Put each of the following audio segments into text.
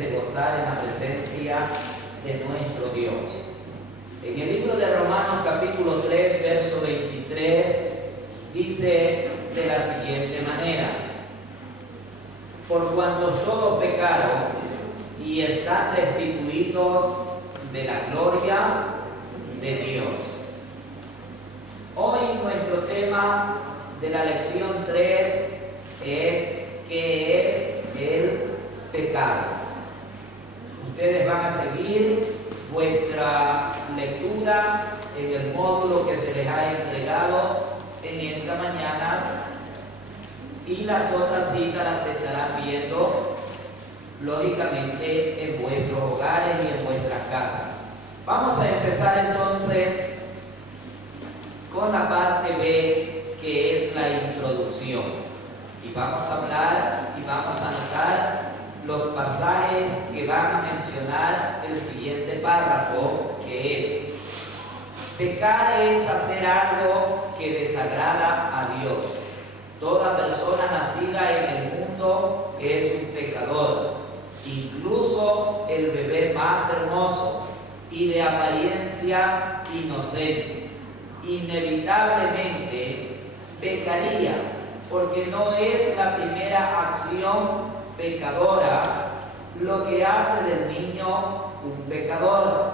pudiese gozar en la presencia de nuestro Dios. En el libro de Romanos capítulo 3, verso 23, dice de la siguiente manera: por cuanto todos pecaron y están destituidos de la gloria de Dios. Hoy nuestro tema de la lección 3 es ¿qué es el pecado? Ustedes van a seguir vuestra lectura en el módulo que se les ha entregado en esta mañana, y las otras citas las estarán viendo lógicamente en vuestros hogares y en vuestras casas. Vamos a empezar entonces con la parte B, que es la introducción, y vamos a hablar y vamos a anotar los pasajes que van a mencionar el siguiente párrafo, que es: pecar es hacer algo que desagrada a Dios. Toda persona nacida en el mundo es un pecador, incluso el bebé más hermoso y de apariencia inocente. Inevitablemente pecaría, porque no es la primera acción pecadora lo que hace del niño un pecador,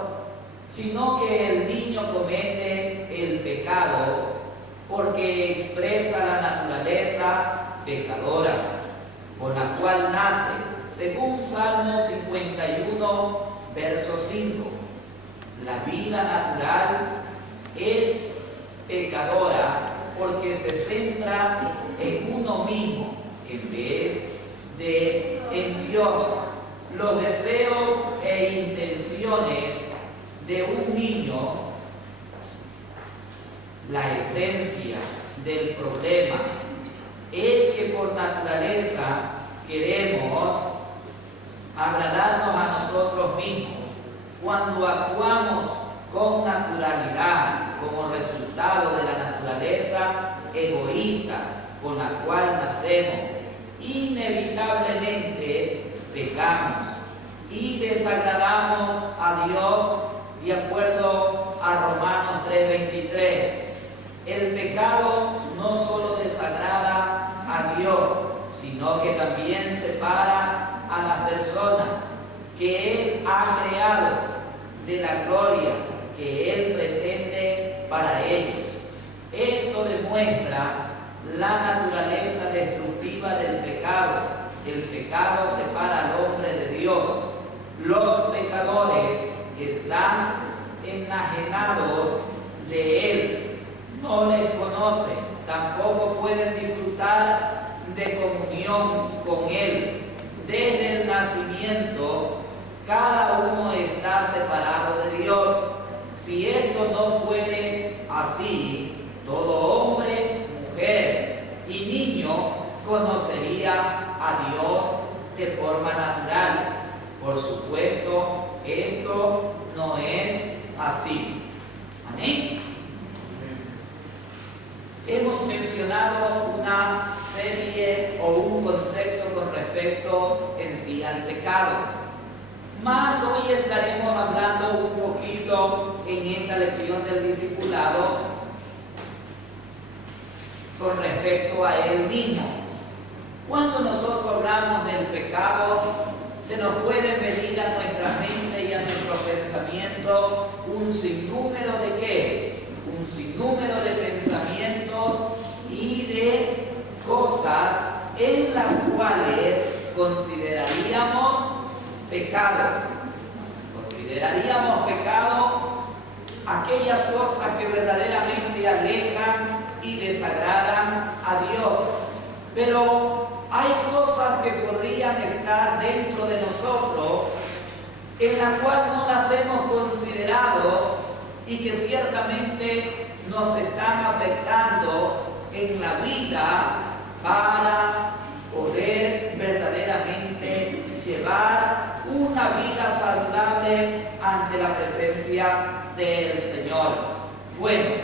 sino que el niño comete el pecado porque expresa la naturaleza pecadora con la cual nace, según Salmo 51, verso 5. La vida natural es pecadora porque se centra en uno mismo en vez de en Dios. Los deseos e intenciones de un niño, la esencia del problema es que por naturaleza queremos agradarnos a nosotros mismos cuando actuamos con naturalidad como resultado de la naturaleza egoísta con la cual nacemos. Inevitablemente pecamos y desagradamos a Dios, de acuerdo a Romanos 3:23. El pecado no solo desagrada a Dios, sino que también separa a las personas que Él ha creado de la gloria que Él pretende para ellos. Esto demuestra la naturaleza destructiva del pecado. El pecado separa al hombre de Dios. Los pecadores están enajenados de Él. No les conocen, tampoco pueden disfrutar de comunión con Él. Desde el nacimiento, cada uno está separado de Dios. Si esto no fuere así, todo hombre, mujer y niño conocería a Dios de forma natural. Por supuesto, esto no es así. Amén. Hemos mencionado una serie o un concepto con respecto en sí al pecado. Más hoy estaremos hablando un poquito en esta lección del discipulado con respecto a él mismo. Cuando nosotros hablamos del pecado, se nos puede venir a nuestra mente y a nuestro pensamiento un sinnúmero de ¿qué? Un sinnúmero de pensamientos y de cosas en las cuales consideraríamos pecado. Consideraríamos pecado aquellas cosas que verdaderamente alejan y desagradan a Dios. Pero hay cosas que podrían estar dentro de nosotros en la cual no las hemos considerado y que ciertamente nos están afectando en la vida para poder verdaderamente llevar una vida saludable ante la presencia del Señor. Bueno,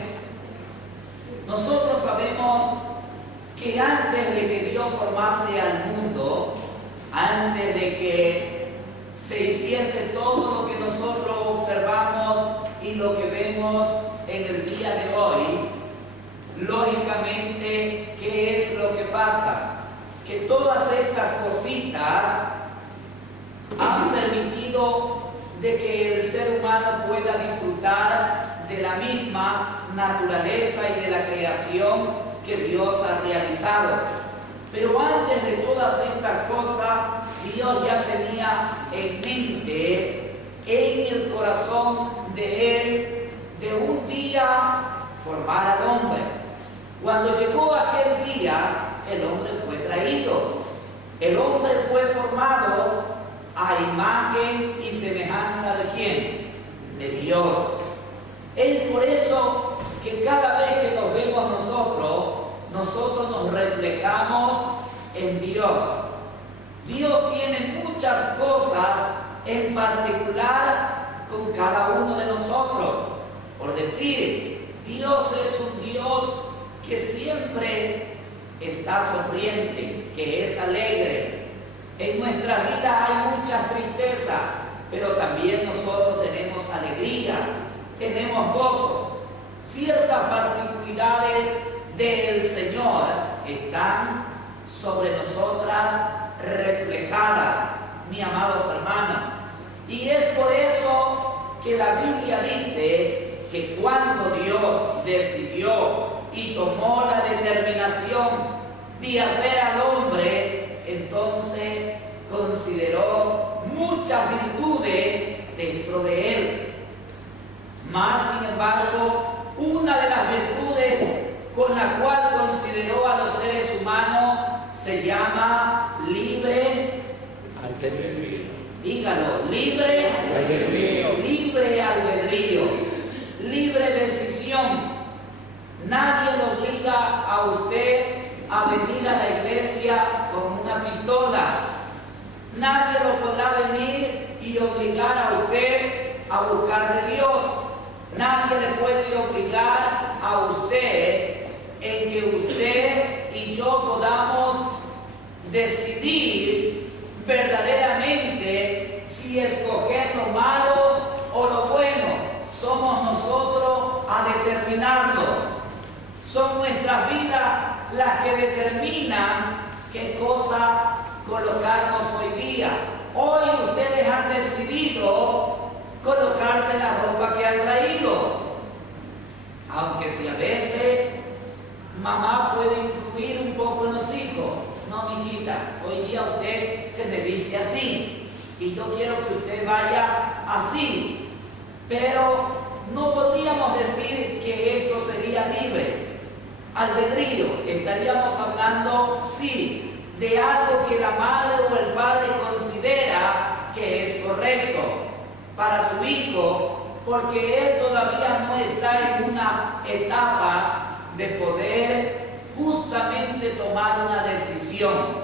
nosotros sabemos que antes de que Dios formase al mundo, antes de que se hiciese todo lo que nosotros observamos y lo que vemos en el día de hoy, lógicamente, ¿qué es lo que pasa? Que todas estas cositas han permitido de que el ser humano pueda disfrutar de la misma naturaleza y de la creación que Dios ha realizado. Pero antes de todas estas cosas, Dios ya tenía en mente, en el corazón de Él, de un día formar al hombre. Cuando llegó aquel día, el hombre fue traído. El hombre fue formado a imagen y semejanza de ¿quién? De Dios. Es por eso que cada vez que nos vemos nosotros nos reflejamos en Dios. Dios tiene muchas cosas en particular con cada uno de nosotros. Por decir, Dios es un Dios que siempre está sonriente, que es alegre. En nuestra vida hay muchas tristezas, pero también nosotros tenemos alegría, tenemos gozo. Ciertas particularidades del Señor están sobre nosotras reflejadas, mis amados hermanos. Y es por eso que la Biblia dice que cuando Dios decidió y tomó la determinación de hacer al hombre, entonces consideró muchas virtudes dentro de él. Más sin embargo, una de las virtudes con la cual consideró a los seres humanos se llama libre albedrío. Dígalo, libre albedrío. Libre albedrío, libre decisión. Nadie lo obliga a usted a venir a la iglesia con una pistola. Nadie lo podrá venir y obligar a usted a buscar de Dios. Nadie le puede obligar a usted en que usted y yo podamos decidir verdaderamente si escoger lo malo o lo bueno. Somos nosotros a determinarlo. Son nuestras vidas las que determinan qué cosa colocarnos hoy día. Hoy ustedes han decidido colocarse la ropa que han traído. Aunque si a veces mamá puede influir un poco en los hijos. No, mijita, hoy día usted se me viste así y yo quiero que usted vaya así. Pero no podríamos decir que esto sería libre albedrío. Estaríamos hablando, sí, de algo que la madre o el padre considera que es correcto para su hijo, porque él todavía no está en una etapa de poder justamente tomar una decisión.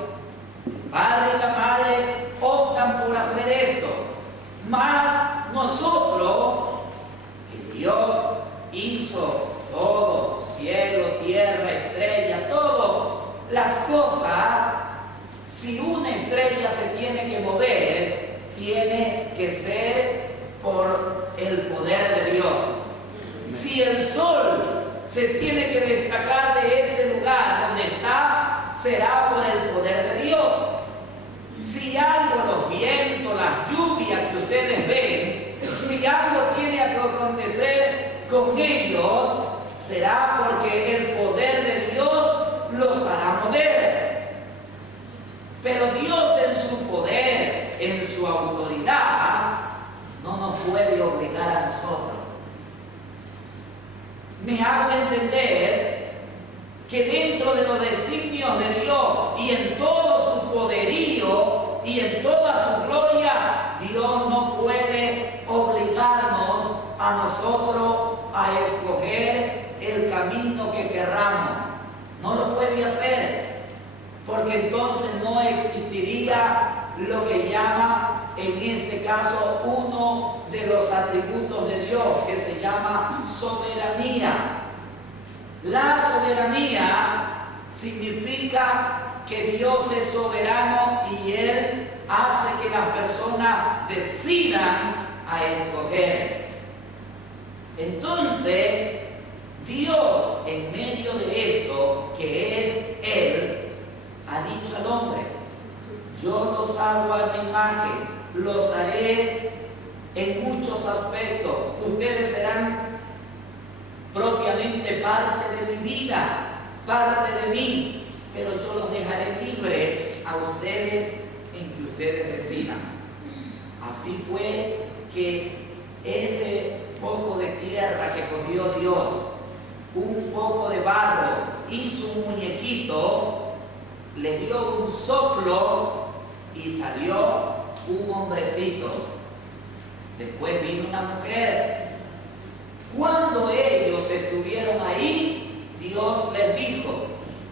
El padre y la madre optan por hacer esto, mas nosotros, que Dios hizo todo, cielo, tierra, estrella, todo, las cosas, si una estrella se tiene que mover, tiene que ser por el poder de Dios. Si el sol se tiene que destacar de ese lugar donde está, será por el poder de Dios. Si algo, los vientos, las lluvias que ustedes ven, si algo tiene que acontecer con ellos, será porque el poder de Dios los hará mover. Pero Dios en su poder, en su autoridad, no nos puede obligar a nosotros. Me hago entender que dentro de los designios de Dios y en todo su poderío y en toda su gloria, Dios no puede obligarnos a nosotros a escoger el camino que querramos. No lo puede hacer, porque entonces no existiría lo que llama en este caso uno de los atributos de Dios, que se llama soberanía. La soberanía significa que Dios es soberano y Él hace que las personas decidan a escoger. Entonces, Dios, en medio de esto, que es Él, ha dicho al hombre: yo los hago a mi imagen, los haré en muchos aspectos. Ustedes serán propiamente parte de mi vida, parte de mí, pero yo los dejaré libre a ustedes en que ustedes decidan. Así fue que ese poco de tierra que cogió Dios, un poco de barro, hizo un muñequito, le dio un soplo y salió un hombrecito. Después vino una mujer. Cuando ellos estuvieron ahí, Dios les dijo: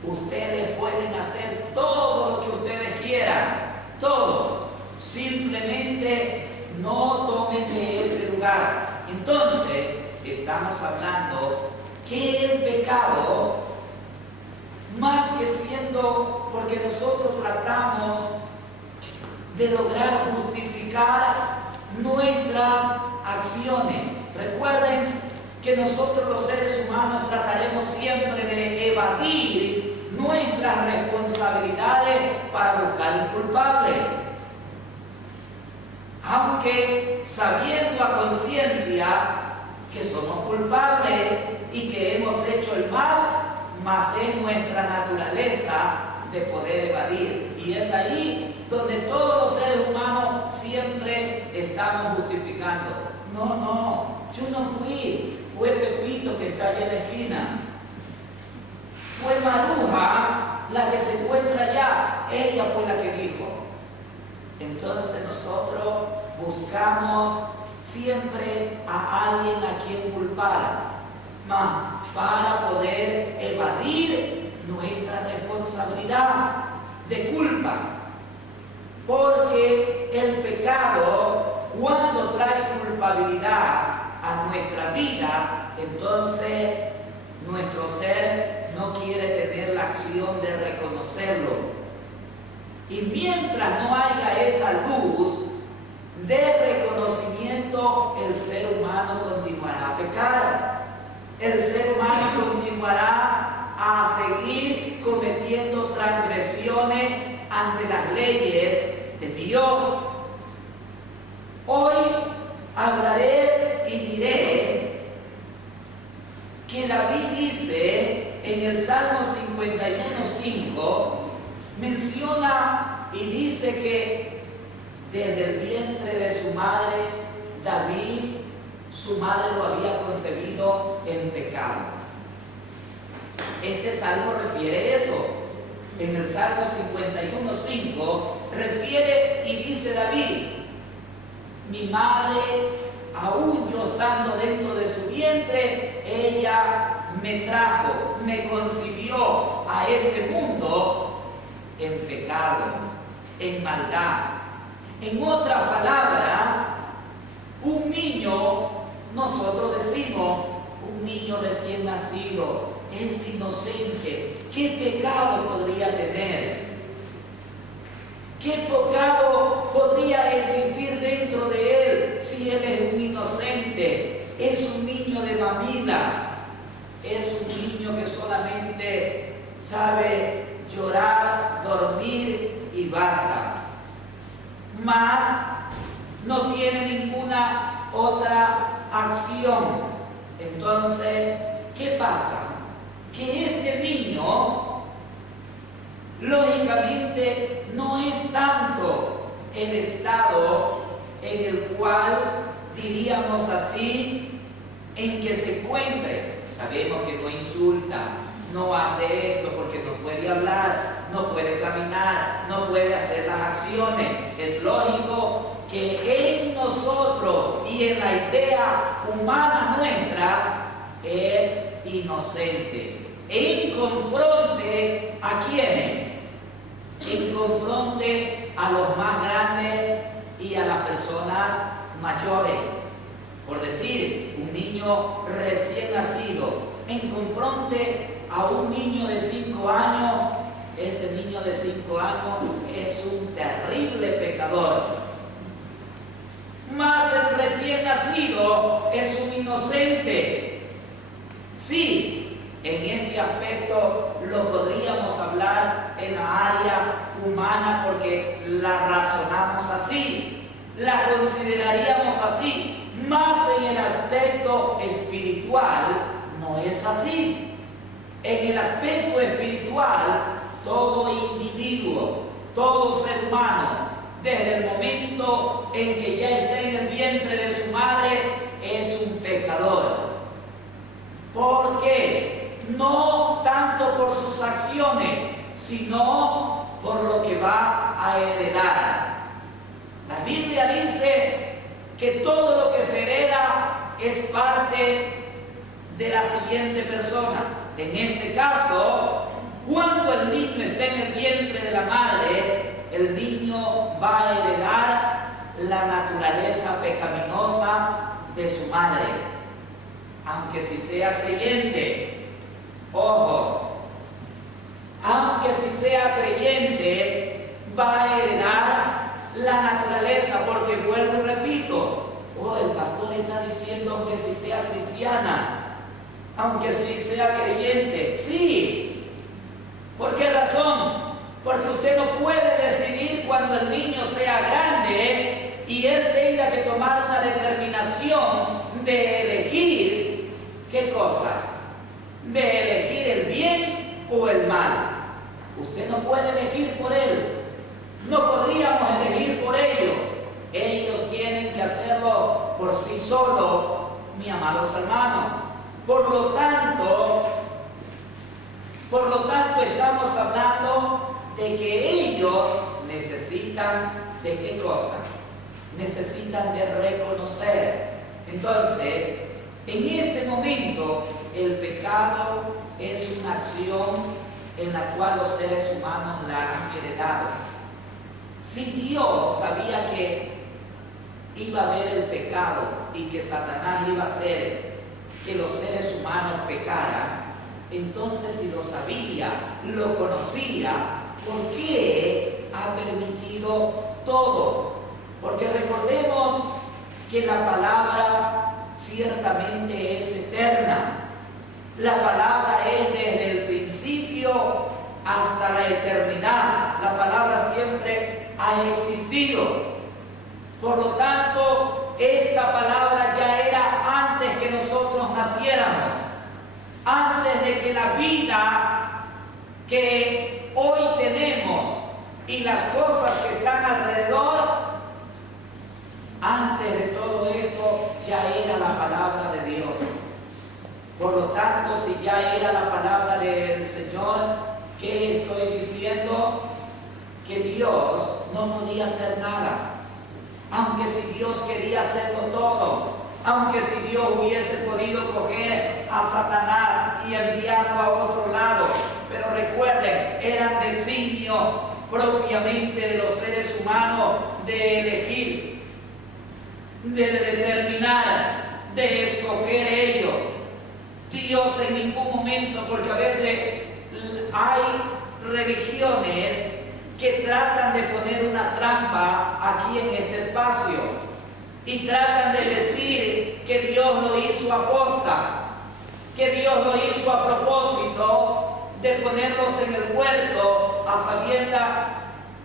ustedes pueden hacer todo lo que ustedes quieran, todo, simplemente no tomen de este lugar. Entonces, estamos hablando que el pecado, más que siendo, porque nosotros tratamos de lograr justificar nuestras acciones. Recuerden que nosotros los seres humanos trataremos siempre de evadir nuestras responsabilidades para buscar un culpable. Aunque sabiendo a conciencia que somos culpables y que hemos hecho el mal, mas es nuestra naturaleza de poder evadir. Y es ahí donde todos los seres humanos siempre estamos justificando. No, yo no fui, fue Pepito que está allá en la esquina. Fue Maruja la que se encuentra allá, ella fue la que dijo. Entonces nosotros buscamos siempre a alguien a quien culpar, más para poder evadir nuestra responsabilidad de culpa. Porque el pecado, cuando trae culpabilidad a nuestra vida, entonces nuestro ser no quiere tener la acción de reconocerlo. Y mientras no haya esa luz de reconocimiento, el ser humano continuará a pecar. El ser humano continuará a seguir cometiendo transgresiones ante las leyes de Dios. Hoy hablaré y diré que David dice en el Salmo 51:5, menciona y dice que desde el vientre de su madre, David, su madre lo había concebido en pecado. Este salmo refiere eso. En el Salmo 51:5 refiere y dice David: mi madre, aún yo estando dentro de su vientre, ella me trajo, me concibió a este mundo en pecado, en maldad. En otras palabras, un niño, nosotros decimos, un niño recién nacido, es inocente. ¿Qué pecado podría tener? ¿Qué pecado podría existir dentro de él si él es un inocente? Es un niño de mamila. Es un niño que solamente sabe llorar, dormir y basta. Mas no tiene ninguna otra acción. Entonces, ¿qué pasa? Que este niño, lógicamente, no es tanto el estado en el cual, diríamos así, en que se encuentre. Sabemos que no insulta, no hace esto porque no puede hablar, no puede caminar, no puede hacer las acciones. Es lógico que en nosotros y en la idea humana nuestra es inocente. En confronte a quiénes, en confronte a los más grandes y a las personas mayores. Por decir, un niño recién nacido, en confronte a un niño de 5 años, ese niño de 5 años es un terrible pecador. Mas el recién nacido es un inocente. Sí, en ese aspecto lo podríamos hablar en la área humana porque la razonamos así, la consideraríamos así, mas en el aspecto espiritual no es así. En el aspecto espiritual, todo individuo, todo ser humano, desde el momento en que ya está en el vientre de su madre, es un pecador. ¿Por qué? No tanto por sus acciones, sino por lo que va a heredar. La Biblia dice que todo lo que se hereda es parte de la siguiente persona. En este caso, cuando el niño está en el vientre de la madre, el niño va a heredar la naturaleza pecaminosa de su madre, aunque si sea creyente. Ojo, aunque si sea creyente, va a heredar la naturaleza, porque vuelvo y repito, el pastor está diciendo que si sea cristiana, aunque si sea creyente. Sí. ¿Por qué razón? Porque usted no puede decidir cuando el niño sea grande y él tenga que tomar una determinación de elegir, ¿qué cosa? De elegir el bien o el mal. Usted no puede elegir por él. No podríamos elegir por ellos. Ellos tienen que hacerlo por sí solos, mis amados hermanos. Por lo tanto, estamos hablando de que ellos necesitan ¿de qué cosa? Necesitan de reconocer. Entonces, en este momento, el pecado es una acción en la cual los seres humanos la han heredado. Si Dios sabía que iba a haber el pecado y que Satanás iba a hacer que los seres humanos pecaran, entonces si lo sabía, lo conocía, ¿por qué ha permitido todo? Porque recordemos que la palabra ciertamente es eterna. La palabra es desde el principio hasta la eternidad. La palabra siempre ha existido. Por lo tanto, esta palabra ya era antes que nosotros naciéramos, antes de que la vida que hoy tenemos y las cosas que están alrededor, antes de todo esto ya era la palabra de Dios. Por lo tanto, si ya era la palabra del Señor, ¿qué estoy diciendo? Que Dios no podía hacer nada. Aunque si Dios quería hacerlo todo, aunque si Dios hubiese podido coger a Satanás y enviarlo a otro lado, pero recuerden, eran designios propiamente de los seres humanos de elegir, de determinar, de escoger ellos. Dios en ningún momento, porque a veces hay religiones que tratan de poner una trampa aquí en este espacio y tratan de decir que Dios lo hizo aposta, que Dios lo hizo a propósito de ponerlos en el huerto a sabiendas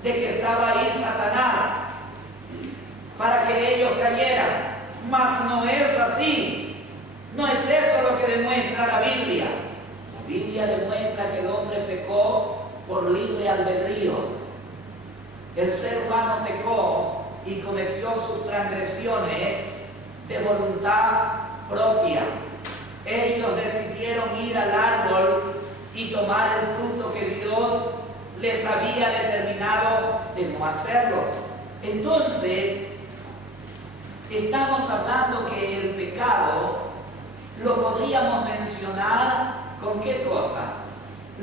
de que estaba ahí Satanás para que ellos cayeran. Mas no es así, no es eso lo que demuestra la Biblia. La Biblia demuestra que el hombre pecó por libre albedrío. El ser humano pecó y cometió sus transgresiones de voluntad propia. Ellos decidieron ir al árbol y tomar el fruto que Dios les había determinado de no hacerlo. Entonces, estamos hablando que el pecado lo podríamos mencionar ¿con qué cosa?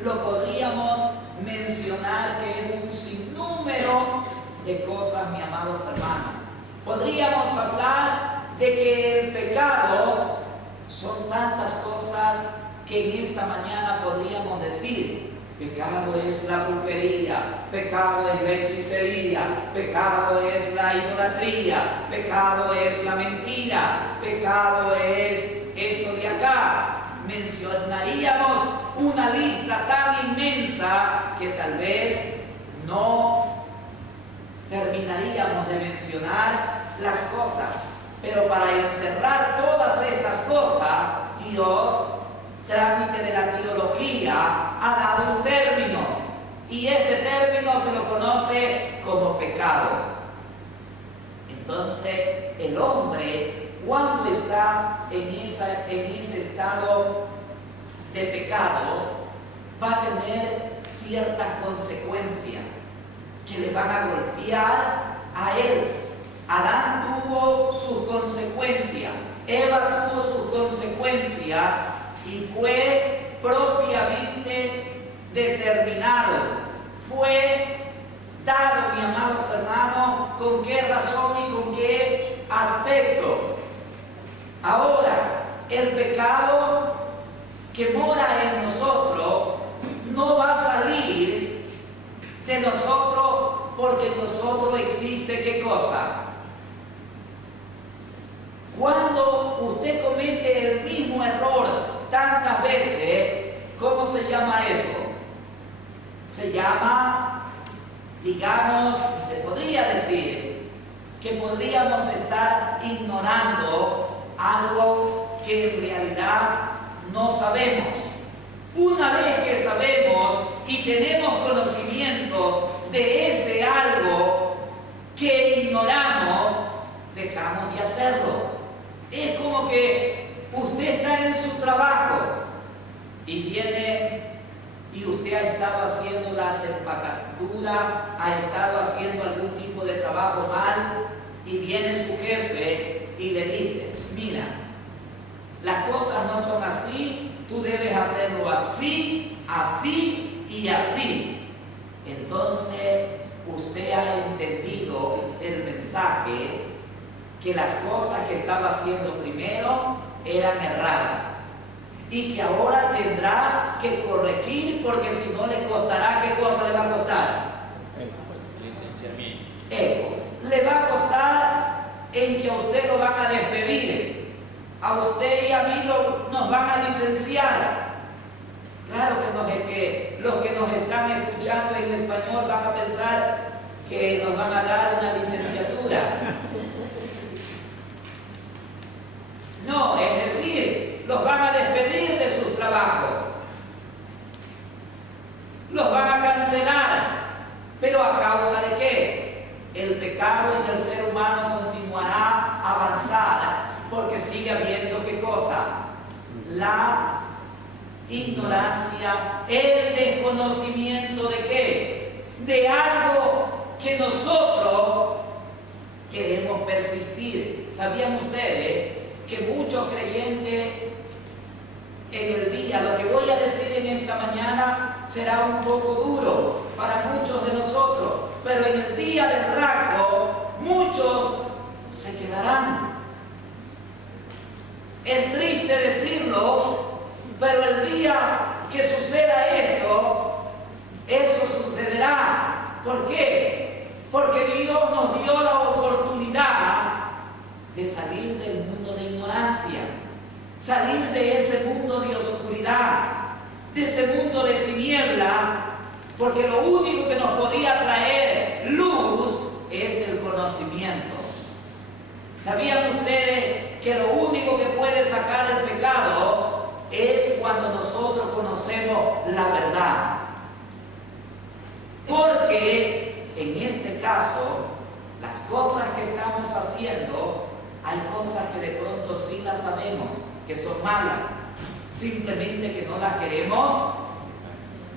Lo podríamos mencionar que es un sinnúmero de cosas, mis amados hermanos. Podríamos hablar de que el pecado son tantas cosas que en esta mañana podríamos decir: pecado es la brujería, pecado es la hechicería, pecado es la idolatría, pecado es la mentira, pecado es esto de acá. Mencionaríamos una lista tan inmensa que tal vez no terminaríamos de mencionar las cosas. Pero para encerrar todas estas cosas, Dios, trámite de la teología, ha dado un término, y este término se lo conoce como pecado. Entonces, el hombre, cuando está en ese estado de pecado, va a tener ciertas consecuencias que le van a golpear a él. Adán tuvo sus consecuencias, Eva tuvo sus consecuencias, y fue propiamente determinado, fue dado, mi amados hermanos, con qué razón y con qué aspecto. Ahora, el pecado que mora en nosotros no va a salir de nosotros, porque en nosotros existe ¿qué cosa? Cuando usted comete el mismo error tantas veces, ¿cómo se llama eso? Se llama, digamos, se podría decir que podríamos estar ignorando algo que en realidad no sabemos. Una vez que sabemos y tenemos conocimiento de ese algo que ignoramos, dejamos de hacerlo. Es como que usted está en su trabajo y viene y usted ha estado haciendo las empacaduras, ha estado haciendo algún tipo de trabajo mal, y viene su jefe y le dice: mira, las cosas no son así, tú debes hacerlo así, así y así. Entonces usted ha entendido el mensaje, que las cosas que estaba haciendo primero eran erradas y que ahora tendrá que corregir, porque si no le costará, ¿qué cosa le va a costar? Licenciamiento. Le va a costar en que a usted lo van a despedir, a usted y a mí nos van a licenciar. Claro que los que nos están escuchando en español van a pensar que nos van a dar una licenciatura. No, es decir, los van a despedir de sus trabajos, los van a cancelar. ¿Pero a causa de qué? El pecado en el ser humano continuará a avanzar, porque sigue habiendo ¿qué cosa? La ignorancia, el desconocimiento de qué? De algo que nosotros queremos persistir. ¿Sabían ustedes que muchos creyentes en el día, lo que voy a decir en esta mañana será un poco duro para muchos de nosotros, pero en el día del rapto muchos se quedarán? Es triste decirlo, pero el día que suceda esto, eso sucederá. ¿Por qué? Porque Dios nos dio la oportunidad de salir del mundo de ignorancia, salir de ese mundo de oscuridad, de ese mundo de tiniebla, porque lo único que nos podía traer luz es el conocimiento. ¿Sabían ustedes que lo único que puede sacar el pecado es cuando nosotros conocemos la verdad? Porque en este caso, las cosas que estamos haciendo, hay cosas que de pronto sí las sabemos, que son malas, simplemente que no las queremos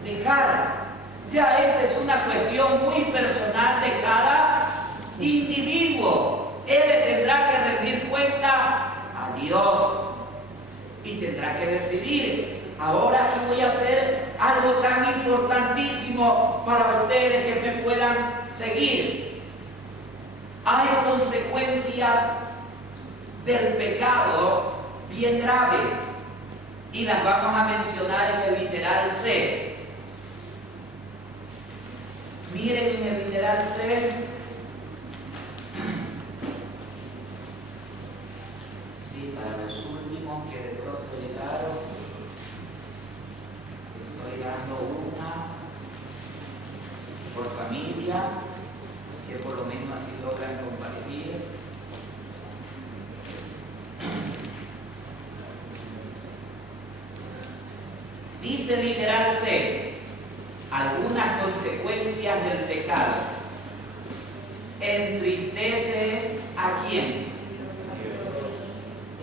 dejar. Ya esa es una cuestión muy personal de cada individuo. Él le tendrá que rendir cuenta a Dios y tendrá que decidir: ahora aquí voy a hacer algo tan importantísimo para ustedes que me puedan seguir. Hay consecuencias del pecado bien graves. y las vamos a mencionar en el literal C. Miren en el literal C. Sí, para los últimos que de pronto llegaron, estoy dando una por familia, que por lo menos así logran compartir. Dice literal C, algunas consecuencias del pecado. ¿Entristece a quién?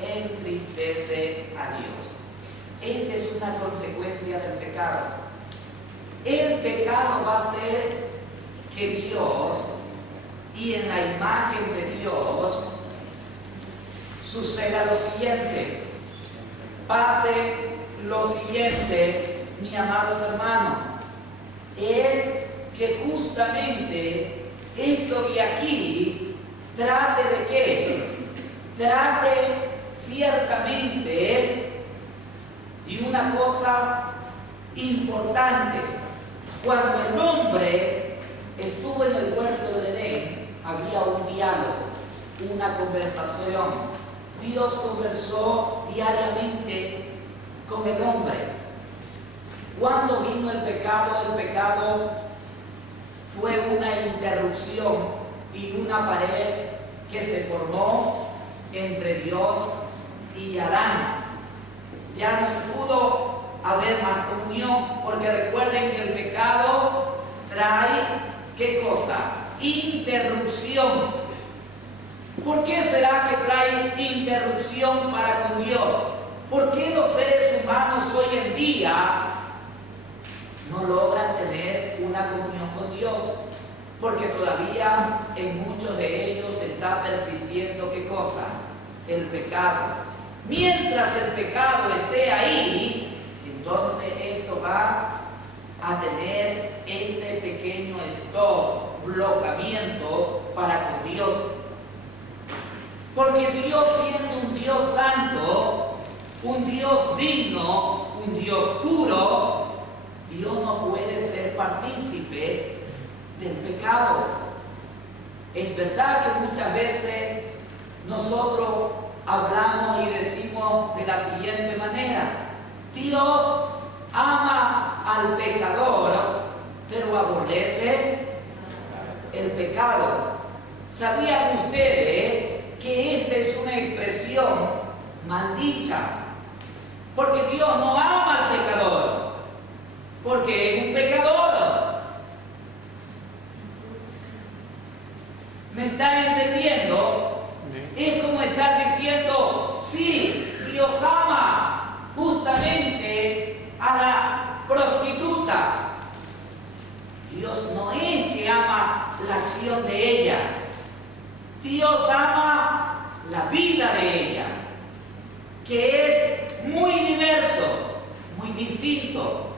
Entristece a Dios. Esta es una consecuencia del pecado. El pecado va a hacer que Dios, y en la imagen de Dios, suceda lo siguiente. Pase lo siguiente, mis amados hermanos, es que justamente esto de aquí trate de qué? Trate ciertamente de una cosa importante. Cuando el hombre estuvo en el huerto de Edén, había un diálogo, una conversación. Dios conversó diariamente con el hombre. Cuando vino el pecado fue una interrupción y una pared que se formó entre Dios y Adán. Ya no se pudo haber más comunión, porque recuerden que el pecado trae, ¿qué cosa? Interrupción. ¿Por qué será que trae interrupción para con Dios? ¿Por qué los seres humanos hoy en día no logran tener una comunión con Dios? Porque todavía en muchos de ellos está persistiendo, ¿qué cosa? El pecado. Mientras el pecado esté ahí, entonces esto va a tener este pequeño stop, bloqueamiento para con Dios. Porque Dios, siendo un Dios santo, un Dios digno, un Dios puro, Dios no puede ser partícipe del pecado. Es verdad que muchas veces nosotros hablamos y decimos de la siguiente manera: Dios ama al pecador, pero aborrece el pecado. ¿Sabían ustedes que esta es una expresión maldicha? Porque Dios no ama al pecador, porque es un pecador. ¿Me están entendiendo? Es como estar diciendo, sí, Dios ama justamente a la prostituta. Dios no es que ama la acción de ella. Dios ama la vida de ella, que es muy diverso, muy distinto.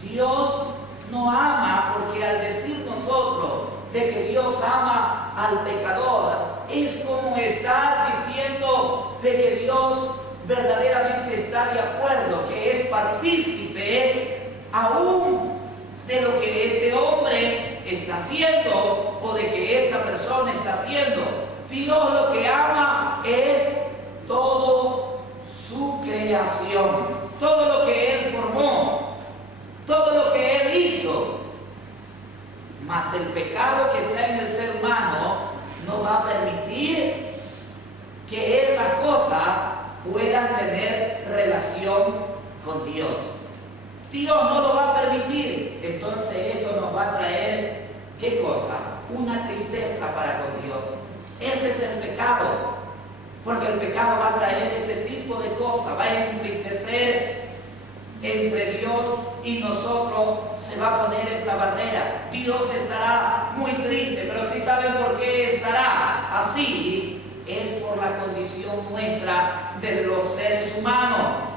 Dios no ama, porque al decir nosotros de que Dios ama al pecador, es como estar diciendo de que Dios verdaderamente está de acuerdo, que es partícipe aún de lo que este hombre está haciendo o de que esta persona está haciendo. Dios lo que ama es todo su creación, todo lo que Él formó, todo lo que Él hizo. Mas el pecado que está en el ser humano no va a permitir que esas cosas puedan tener relación con Dios. Dios no lo va a permitir. Entonces esto nos va a traer, ¿qué cosa? Una tristeza para con Dios. Ese es el pecado. Porque el pecado va a traer este tipo de cosas, va a entristecer entre Dios y nosotros, se va a poner esta barrera. Dios estará muy triste, pero si saben por qué estará así, es por la condición nuestra de los seres humanos,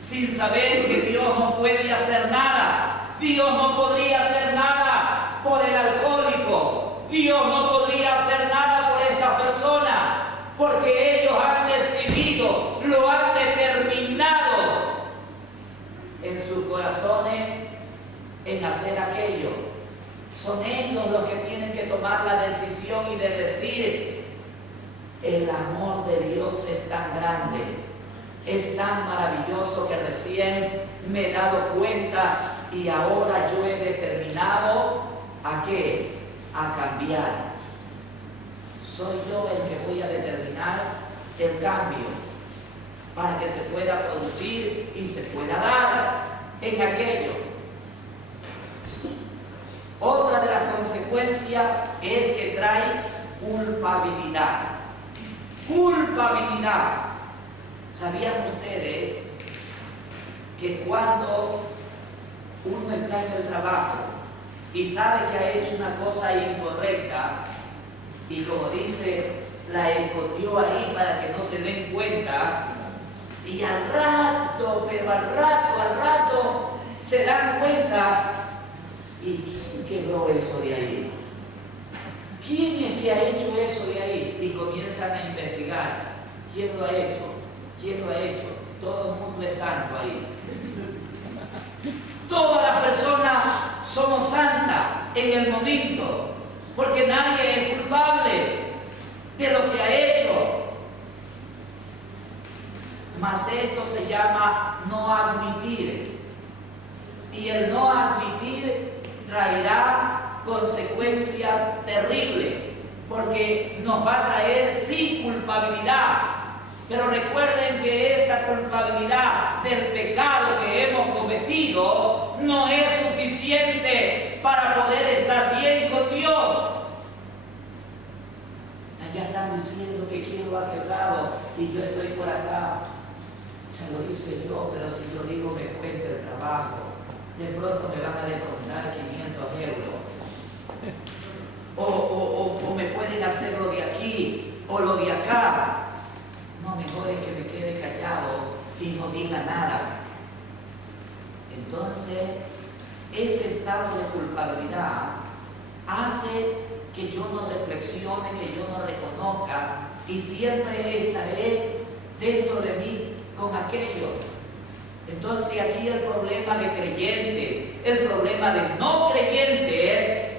sin saber que Dios no puede hacer nada. Dios no podría hacer nada por el alcohólico, Dios no podría hacer nada por esta persona, porque ellos han decidido, lo han determinado Son ellos los que tienen que tomar la decisión y de decir: el amor de Dios es tan grande, es tan maravilloso que recién me he dado cuenta y ahora yo he determinado ¿a qué? A cambiar. Soy yo el que voy a determinar el cambio para que se pueda producir y se pueda dar en aquello. Otra de las consecuencias es que trae culpabilidad. Culpabilidad. ¿Sabían ustedes que cuando uno está en el trabajo y sabe que ha hecho una cosa incorrecta y, como dice, la escondió ahí para que no se den cuenta, y al rato, pero al rato se dan cuenta? ¿Y quién quebró eso de ahí? ¿Quién es que ha hecho eso de ahí? Y comienzan a investigar. ¿Quién lo ha hecho? ¿Quién lo ha hecho? Todo el mundo es santo ahí. Todas las personas somos santas en el momento, porque nadie es culpable de lo que ha hecho. Mas esto se llama no admitir. Y el no admitir traerá consecuencias terribles, porque nos va a traer sí culpabilidad. Pero recuerden que esta culpabilidad del pecado que hemos cometido no es suficiente para poder estar bien con Dios. Allá están diciendo que quién lo ha quebrado y yo estoy por acá. Ya lo hice yo, pero si yo digo me cuesta el trabajo, de pronto me van a descontar 500 euros. O me pueden hacer lo de aquí o lo de acá. No, mejor es que me quede callado y no diga nada. Entonces, ese estado de culpabilidad hace que yo no reflexione, que yo no reconozca, y siempre estaré dentro de mí con aquello. Entonces aquí el problema de creyentes, el problema de no creyentes,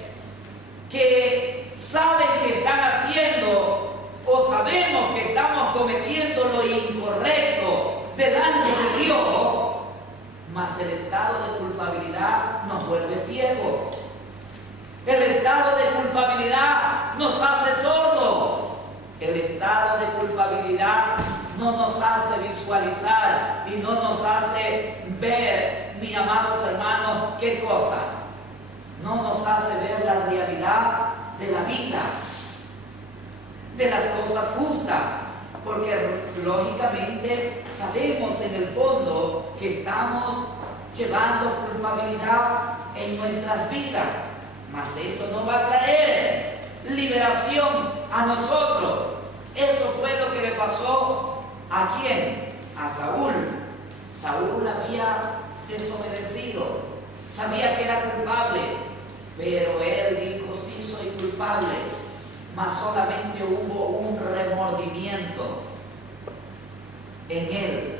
que saben que están haciendo o sabemos que estamos cometiendo lo incorrecto delante de Dios, mas el estado de culpabilidad nos vuelve ciegos. El estado de culpabilidad nos hace sordos. El estado de culpabilidad no nos hace visualizar y no nos hace ver, mis amados hermanos, ¿qué cosa? No nos hace ver la realidad de la vida, de las cosas justas, porque lógicamente sabemos en el fondo que estamos llevando culpabilidad en nuestras vidas, mas esto no va a traer liberación a nosotros. Eso fue lo que le pasó ¿a quién? A Saúl. Saúl había desobedecido, sabía que era culpable, pero él dijo: sí, soy culpable. Mas solamente hubo un remordimiento en él,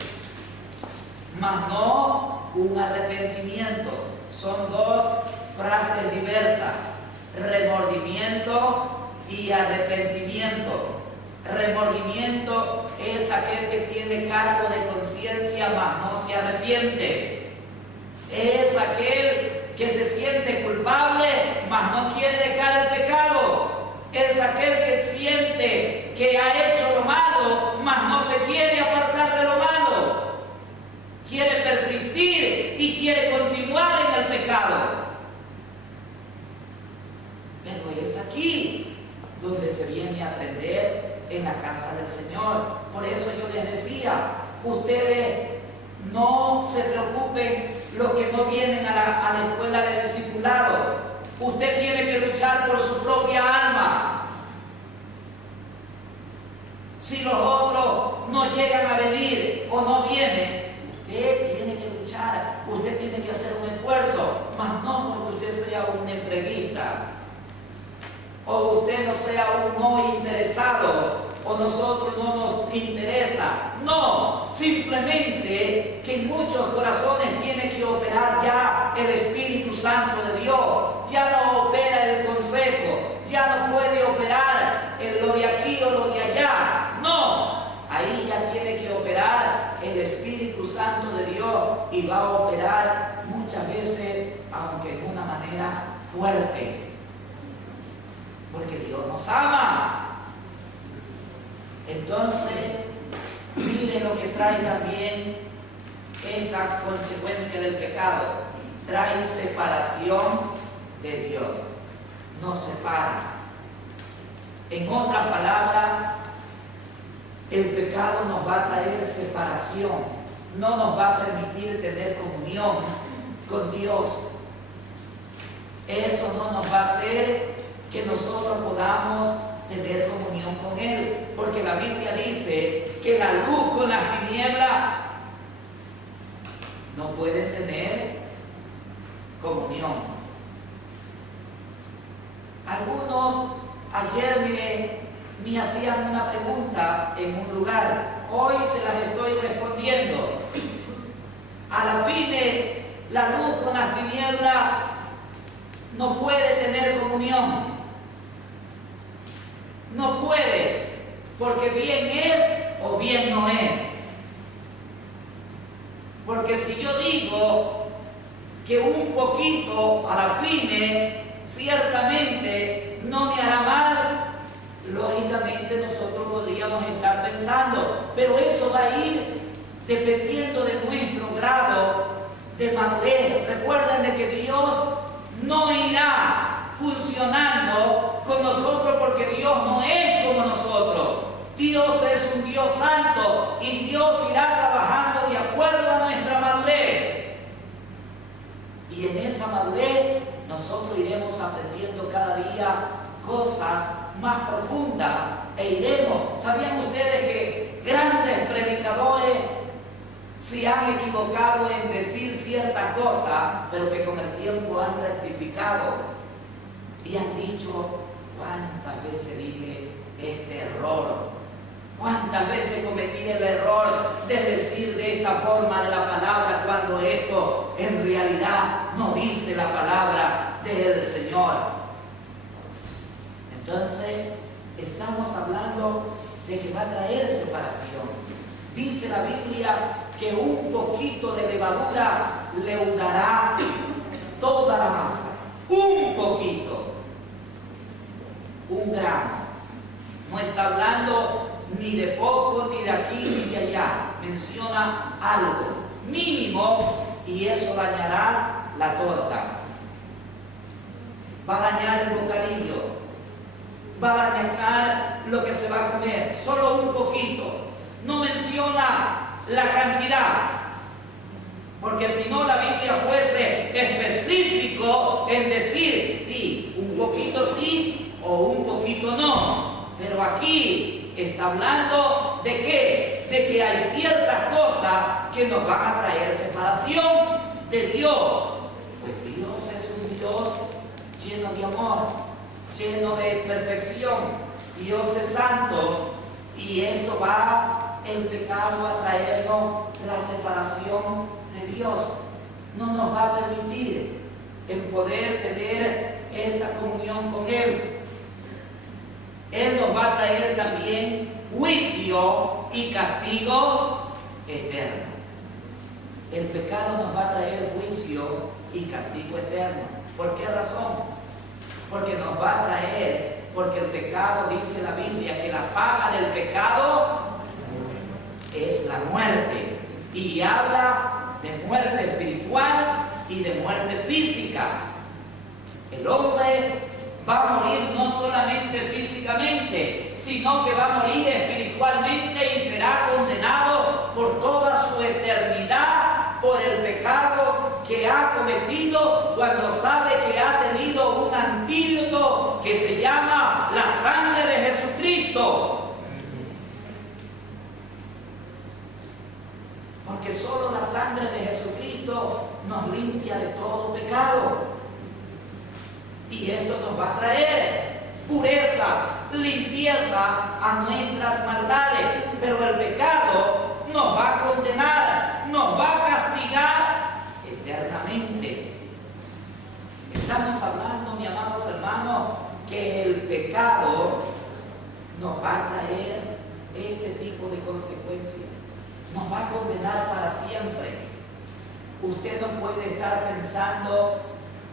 mas no un arrepentimiento. Son dos frases diversas: remordimiento y arrepentimiento. Remordimiento es aquel que tiene cargo de conciencia, mas no se arrepiente. Es aquel que se siente culpable, mas no quiere dejar el pecado. Es aquel que siente que ha hecho lo malo, mas no se quiere apartar de lo malo. Quiere persistir y quiere continuar en el pecado. Pero es aquí donde se viene a aprender en la casa del Señor. Por eso yo les decía, ustedes no se preocupen los que no vienen a la escuela de discipulado. Usted tiene que luchar por su propia alma. Si los otros no llegan a venir o no vienen, usted tiene que luchar, usted tiene que hacer un esfuerzo, mas no porque usted sea un nefreguista, o usted no sea un no interesado, o nosotros no nos interesa. No, simplemente que en muchos corazones tiene que operar ya el Espíritu Santo de Dios. Ya no opera y va a operar muchas veces, aunque de una manera fuerte, porque Dios nos ama. Entonces, mire lo que trae también esta consecuencia del pecado. Trae separación de Dios. Nos separa. En otras palabras, el pecado nos va a traer separación. No nos va a permitir tener comunión con Dios. Eso no nos va a hacer que nosotros podamos tener comunión con Él. Porque la Biblia dice que la luz con las tinieblas no pueden tener comunión. Algunos ayer me hacían una pregunta en un lugar. Hoy se las estoy respondiendo. A la fin, la luz con las tinieblas no puede tener comunión. No puede, porque bien es o bien no es. Porque si yo digo que un poquito a la fin ciertamente no me hará mal, lógicamente nosotros podríamos estar pensando, pero eso va a ir dependiendo de nuestro grado de madurez. Recuerden de que Dios no irá funcionando con nosotros porque Dios no es como nosotros. Dios es un Dios santo y Dios irá trabajando de acuerdo a nuestra madurez. Y en esa madurez nosotros iremos aprendiendo cada día cosas más profundas e iremos. ¿Sabían ustedes que grandes predicadores se han equivocado en decir ciertas cosas, pero que con el tiempo han rectificado y han dicho: ¿cuántas veces dije este error? ¿Cuántas veces cometí el error de decir de esta forma de la palabra cuando esto en realidad no dice la palabra del Señor? Entonces, estamos hablando de que va a traer separación. Dice la Biblia que un poquito de levadura leudará toda la masa. Un poquito. Un gramo. No está hablando ni de poco, ni de aquí, ni de allá. Menciona algo mínimo y eso dañará la torta. Va a dañar el bocadillo. Va a dañar lo que se va a comer. Solo un poquito. No menciona la cantidad. Porque si no, la Biblia fuese específico en decir sí, un poquito sí o un poquito no. Pero aquí está hablando de ¿qué? De que hay ciertas cosas que nos van a traer separación de Dios. Pues Dios es un Dios lleno de amor, lleno de perfección. Dios es santo y esto va, el pecado, a traernos la separación de Dios. No nos va a permitir el poder tener esta comunión con Él. Él nos va a traer también juicio y castigo eterno. El pecado nos va a traer juicio y castigo eterno. ¿Por qué razón? Porque nos va a traer, porque el pecado, dice la Biblia, que la paga del pecado es la muerte. Y habla de muerte espiritual y de muerte física. El hombre va a morir no solamente físicamente, sino que va a morir espiritualmente y será condenado por toda su eternidad por el pecado que ha cometido, cuando sabe que ha tenido un antídoto que se llama la sangre de Jesucristo. Porque solo la sangre de Jesucristo nos limpia de todo pecado. Y esto nos va a traer pureza, limpieza a nuestras maldades. Pero el pecado nos va a condenar, nos va a castigar eternamente. Estamos hablando, mis amados hermanos, que el pecado nos va a traer este tipo de consecuencias. Nos va a condenar para siempre. Usted no puede estar pensando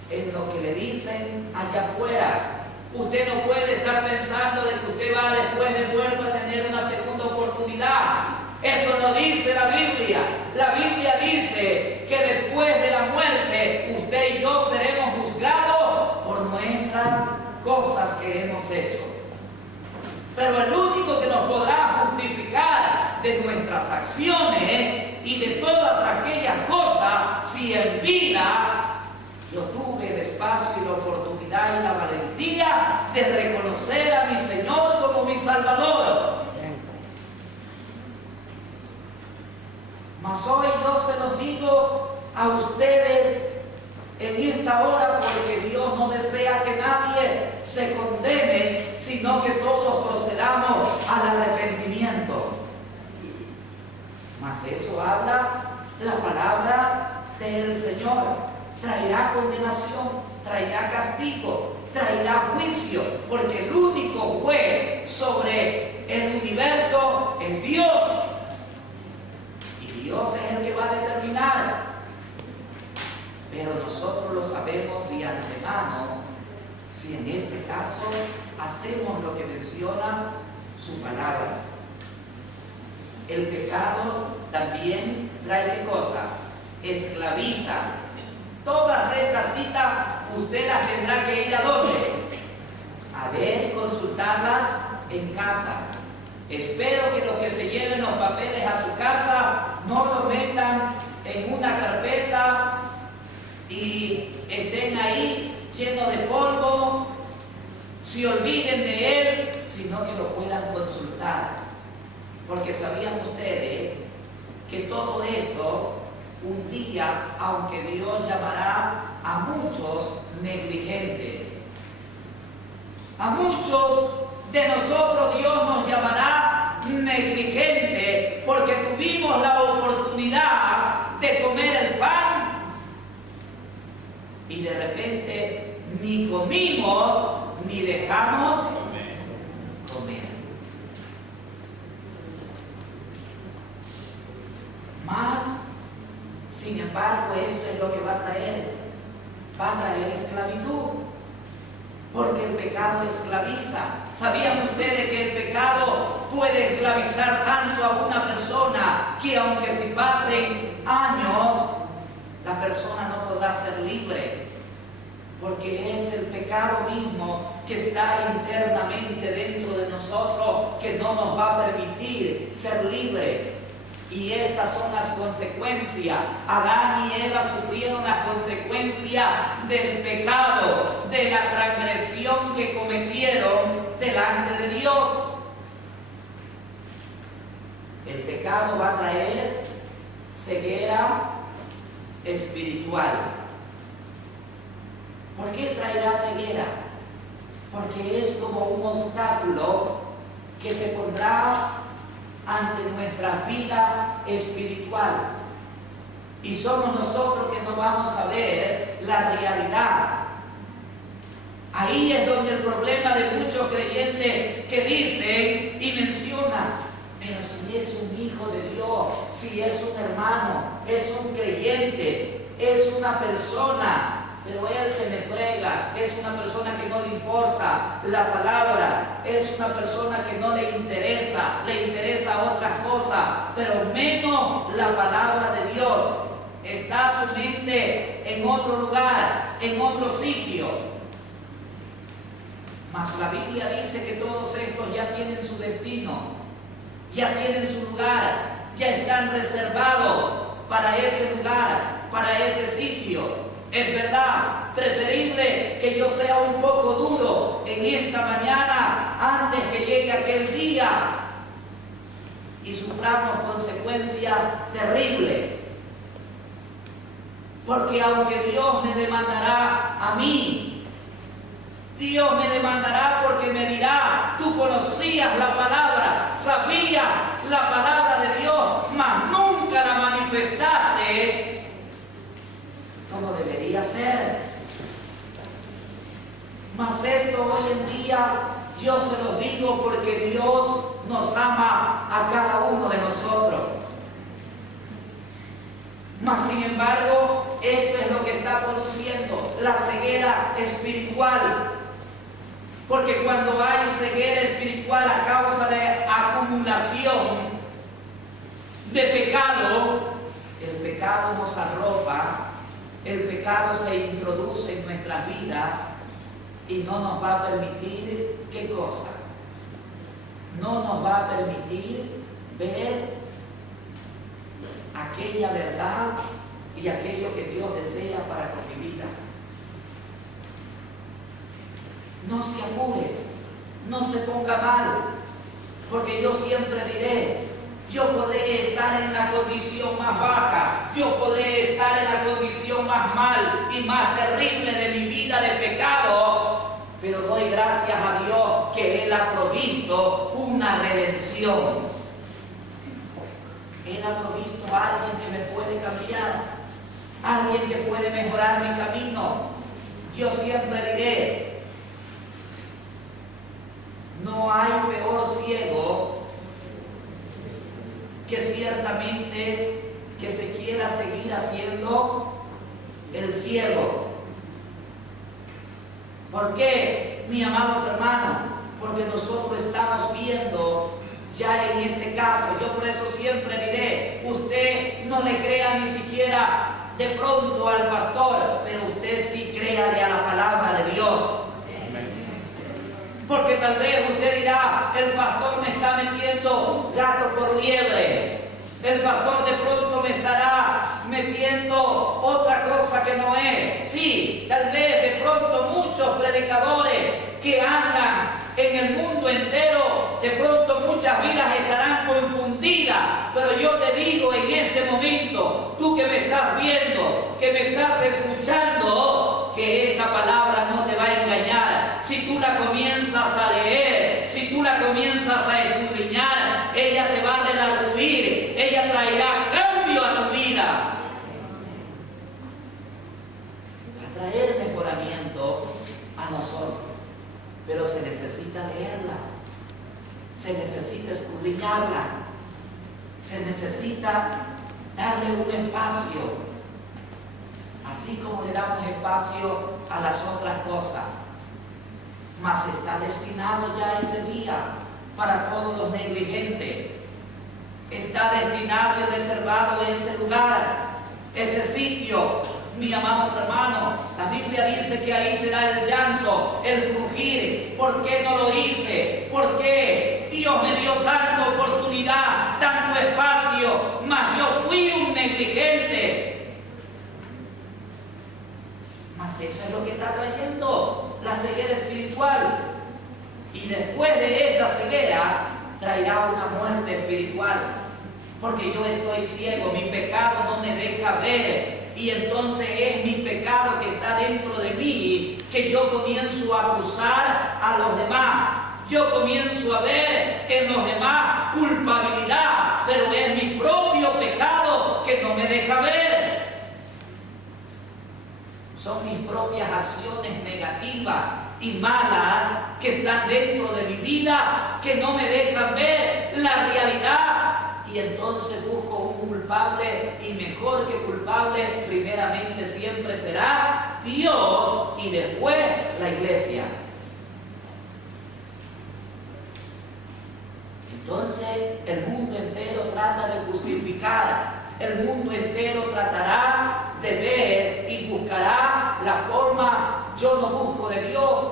en lo que le dicen allá afuera. Usted no puede estar pensando de que usted va después de muerto a tener una segunda oportunidad. Eso no dice la Biblia. La Biblia dice que después de la muerte usted y yo seremos juzgados por nuestras cosas que hemos hecho. Pero el único que nos podrá justificar de nuestras acciones y de todas aquellas cosas, si en vida yo tuve el espacio y la oportunidad y la valentía de reconocer a mi Señor como mi Salvador. Mas hoy yo se los digo a ustedes en esta hora, porque Dios no desea que nadie se condene, sino que todos procedamos al arrepentimiento. Mas eso habla la palabra del Señor. Traerá condenación, traerá castigo, traerá juicio, porque el único juez sobre el universo es Dios. Y Dios es el que va a determinar. Pero nosotros lo sabemos de antemano, si en este caso hacemos lo que menciona su palabra. El pecado también trae, ¿qué cosa? Esclaviza. Todas estas citas usted las tendrá que ir ¿a dónde? A ver y consultarlas en casa. Espero que los que se lleven los papeles a su casa no lo metan en una carpeta y estén ahí llenos de polvo, se olviden de él, sino que lo puedan consultar. Porque sabían ustedes que todo esto un día, aunque Dios llamará a muchos negligentes, a muchos de nosotros Dios nos llamará negligentes porque tuvimos la oportunidad de comer el pan y de repente ni comimos ni dejamos comer. Más, sin embargo, esto es lo que va a traer esclavitud, porque el pecado esclaviza. ¿Sabían ustedes que el pecado puede esclavizar tanto a una persona que aunque si pasen años, la persona no podrá ser libre? Porque es el pecado mismo que está internamente dentro de nosotros que no nos va a permitir ser libres. Y estas son las consecuencias. Adán y Eva sufrieron las consecuencias del pecado, de la transgresión que cometieron delante de Dios. El pecado va a traer ceguera espiritual. ¿Por qué traerá ceguera? Porque es como un obstáculo que se pondrá ante nuestra vida espiritual. Y somos nosotros que no vamos a ver la realidad. Ahí es donde el problema de muchos creyentes que dicen y mencionan, pero si es un hijo de Dios, si es un hermano, es un creyente, es una persona, pero él se le frega, es una persona que no le importa la palabra, es una persona que no le interesa otras cosas, pero menos la palabra de Dios. Está su mente en otro lugar, en otro sitio. Mas la Biblia dice que todos estos ya tienen su destino, ya tienen su lugar, ya están reservados para ese lugar, para ese sitio. Es verdad, preferible que yo sea un poco duro en esta mañana antes que llegue aquel día y suframos consecuencias terribles. Porque aunque Dios me demandará a mí, Dios me demandará porque me dirá, tú conocías la palabra, sabías la palabra de Dios, mas nunca la manifestaste como debería ser. Mas esto hoy en día yo se los digo porque Dios nos ama a cada uno de nosotros. Mas sin embargo, esto es lo que está produciendo la ceguera espiritual. Porque cuando hay ceguera espiritual a causa de acumulación de pecado, el pecado nos arropa, el pecado se introduce en nuestras vidas y no nos va a permitir, ¿qué cosa? No nos va a permitir ver aquella verdad y aquello que Dios desea para con mi vida. No se apure, no se ponga mal, porque yo siempre diré, yo podré estar en la condición más baja, yo podré estar en la condición más mal y más terrible de mi vida de pecado, pero doy gracias a Dios que Él ha provisto una redención. Él ha provisto a alguien que me puede cambiar, alguien que puede mejorar mi camino. Yo siempre diré, no hay peor ciego que ciertamente que se quiera seguir haciendo el ciego. ¿Por qué, mis amados hermanos? Porque nosotros estamos viendo ya en este caso, yo por eso siempre diré, usted no le crea ni siquiera de pronto al pastor, pero usted sí créale a la palabra de Dios. Porque tal vez usted dirá, el pastor me está metiendo gato por liebre. El pastor de pronto me estará metiendo otra cosa que no es. Sí, tal vez de pronto muchos predicadores que andan en el mundo entero, de pronto muchas vidas estarán confundidas. Pero yo te digo en este momento, tú que me estás viendo, que me estás escuchando, que esta palabra no te va a engañar. Si tú la comienzas a leer, si tú la comienzas a escudriñar, ella te va a redarguir, ella traerá cambio a tu vida, a traer mejoramiento a nosotros. Pero se necesita leerla, se necesita escudriñarla, se necesita darle un espacio, así como le damos espacio a las otras cosas. Mas está destinado ya ese día para todos los negligentes. Está destinado y reservado ese lugar, ese sitio. Mis amados hermanos, la Biblia dice que ahí será el llanto, el crujir. ¿Por qué no lo hice? ¿Por qué Dios me dio tanta oportunidad, tanto espacio, mas yo fui un negligente? Mas eso es lo que está trayendo la ceguera espiritual. Y después de esta ceguera traerá una muerte espiritual. Porque yo estoy ciego, mi pecado no me deja ver. Y entonces es mi pecado que está dentro de mí, que yo comienzo a acusar a los demás. Yo comienzo a ver en los demás culpabilidad, pero es mi propio pecado que no me deja ver. Son mis propias acciones negativas y malas que están dentro de mi vida, que no me dejan ver la realidad. Y entonces busco un culpable, y mejor que culpable, primeramente siempre será Dios y después la iglesia. Entonces el mundo entero trata de justificar, el mundo entero tratará de ver y buscará la forma. Yo no busco de Dios,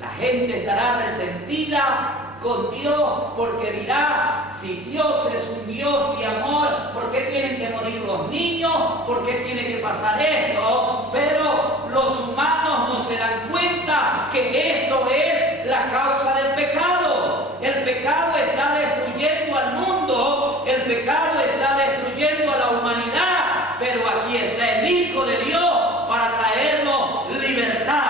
la gente estará resentida con Dios, porque dirá, si Dios es un Dios de amor, ¿por qué tienen que morir los niños? ¿Por qué tiene que pasar esto? Pero los humanos no se dan cuenta que esto es la causa del pecado. El pecado está destruyendo al mundo, el pecado está destruyendo a la humanidad, pero aquí está el Hijo de Dios para traernos libertad.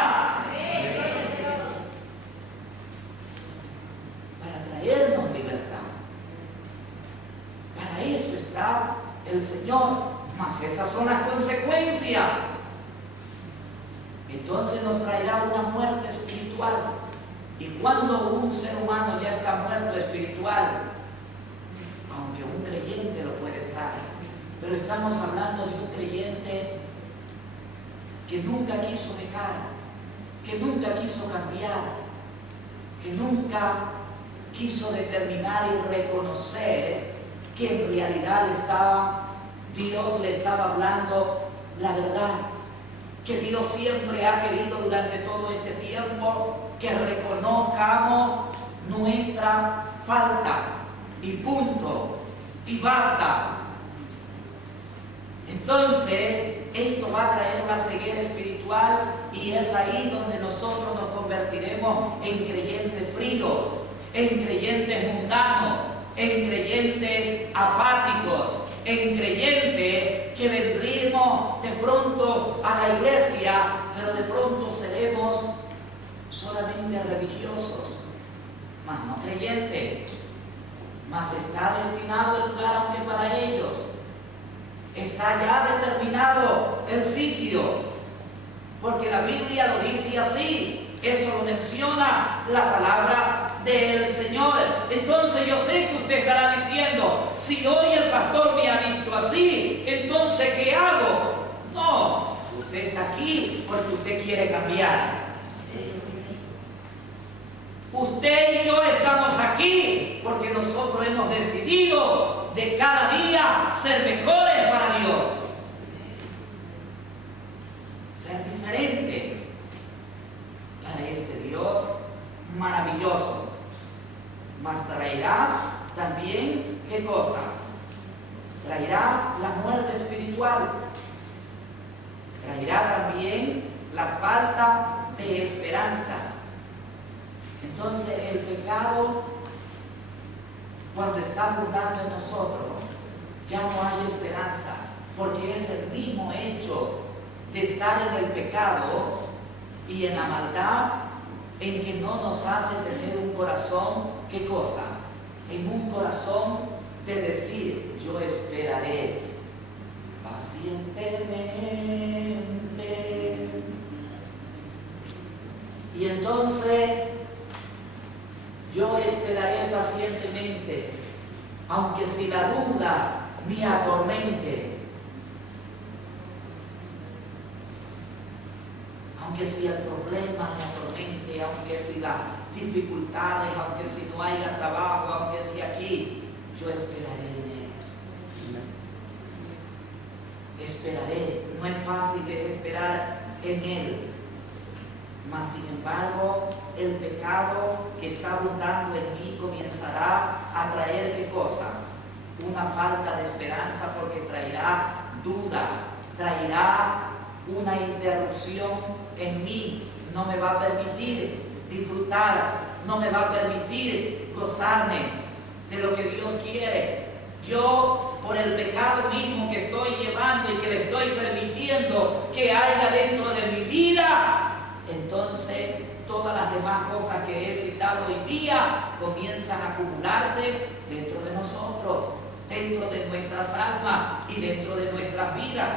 Traernos libertad. Para eso está el Señor, mas esas son las consecuencias. Entonces nos traerá una muerte espiritual. Y cuando un ser humano ya está muerto espiritual, aunque un creyente lo puede estar, pero estamos hablando de un creyente que nunca quiso dejar, que nunca quiso cambiar, que nunca quiso determinar y reconocer que en realidad Dios le estaba hablando la verdad, que Dios siempre ha querido durante todo este tiempo que reconozcamos nuestra falta y punto, y basta. Entonces, esto va a traer la ceguera espiritual y es ahí donde nosotros nos convertiremos en creyentes fríos, en creyentes mundanos, en creyentes apáticos, en creyentes que vendremos de pronto a la iglesia, pero de pronto seremos solamente religiosos, mas no creyentes. Mas está destinado el lugar aunque para ellos. Está ya determinado el sitio, porque la Biblia lo dice así. Eso lo menciona la palabra del Señor. Entonces yo sé que usted estará diciendo, si hoy el pastor me ha dicho así, entonces ¿qué hago? No, usted está aquí porque usted quiere cambiar. Usted y yo estamos aquí porque nosotros hemos decidido de cada día ser mejores para Dios, ser diferentes para este Dios maravilloso. Mas traerá también, ¿qué cosa? Traerá la muerte espiritual, traerá también la falta de esperanza. Entonces el pecado, cuando está abundando en nosotros, ya no hay esperanza, porque es el mismo hecho de estar en el pecado y en la maldad en que no nos hace tener un corazón, ¿qué cosa? En un corazón de decir, yo esperaré pacientemente. Y entonces yo esperaré pacientemente, aunque si la duda me atormente, aunque si el problema me atormente, aunque si las dificultades, aunque si no haya trabajo, aunque si aquí, yo esperaré en Él. Esperaré, no es fácil esperar en Él. Mas sin embargo, el pecado que está abundando en mí comenzará a traer ¿qué cosa? Una falta de esperanza, porque traerá duda, traerá una interrupción en mí, no me va a permitir disfrutar, no me va a permitir gozarme de lo que Dios quiere. Yo, por el pecado mismo que estoy llevando y que le estoy permitiendo que haya dentro de mi vida, entonces todas las demás cosas que he citado hoy día comienzan a acumularse dentro de nosotros, dentro de nuestras almas y dentro de nuestras vidas,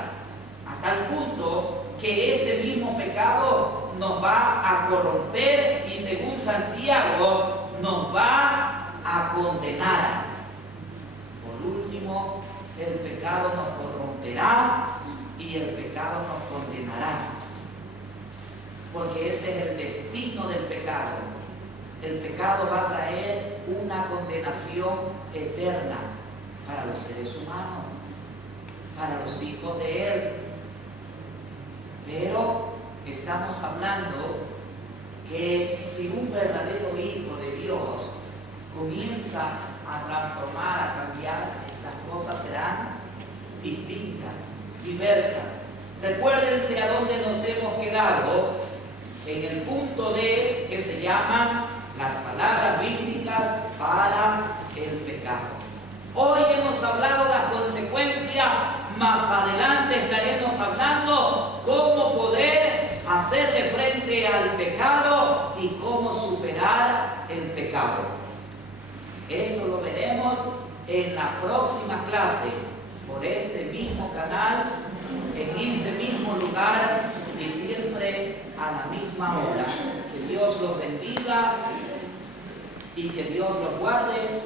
a tal punto que este mismo pecado nos va a corromper y, según Santiago, nos va a condenar. Por último, el pecado nos corromperá y el pecado nos condenará, porque ese es el destino del pecado. El pecado va a traer una condenación eterna para los seres humanos, para los hijos de Él. Pero estamos hablando que si un verdadero hijo de Dios comienza a transformar, a cambiar, las cosas serán distintas, diversas. Recuérdense a dónde nos hemos quedado, en el punto D, que se llaman las palabras bíblicas para el pecado. Hoy hemos hablado de las consecuencias, más adelante estaremos hablando cómo poder hacerle frente al pecado y cómo superar el pecado. Esto lo veremos en la próxima clase, por este mismo canal, en este mismo lugar y siempre a la misma hora. Que Dios los bendiga y que Dios los guarde.